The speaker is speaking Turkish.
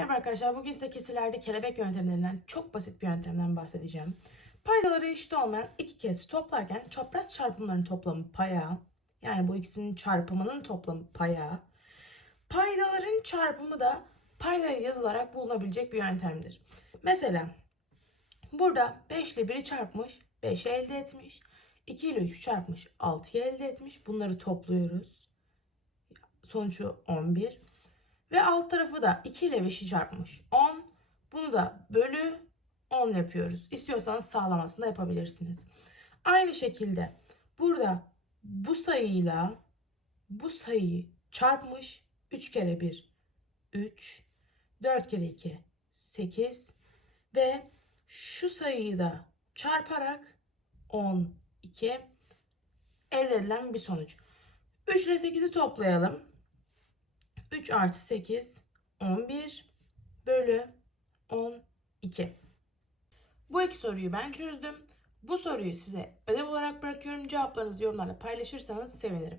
Merhaba arkadaşlar. Bugün size kesirlerde kelebek yöntemlerinden çok basit bir yöntemden bahsedeceğim. Paydaları eşit olmayan iki kesri toplarken çapraz çarpımların toplamı paya, yani bu ikisinin çarpımının toplamı paya, paydaların çarpımı da paydaya yazılarak bulunabilecek bir yöntemdir. Mesela burada 5 ile 1'i çarpmış, 5'i elde etmiş. 2 ile 3'ü çarpmış, 6'yı elde etmiş. Bunları topluyoruz. Sonucu 11. Ve alt tarafı da 2 ile 5'i çarpmış 10. Bunu da bölü 10 yapıyoruz. İstiyorsanız sağlamasını da yapabilirsiniz. Aynı şekilde burada bu sayıyla bu sayıyı çarpmış 3 kere 1 3 4 kere 2 8 ve şu sayıyı da çarparak 12 elde edilen bir sonuç. 3 ile 8'i toplayalım. 3 artı 8 11 bölü 12. Bu iki soruyu ben çözdüm. Bu soruyu size ödev olarak bırakıyorum. Cevaplarınızı yorumlarda paylaşırsanız sevinirim.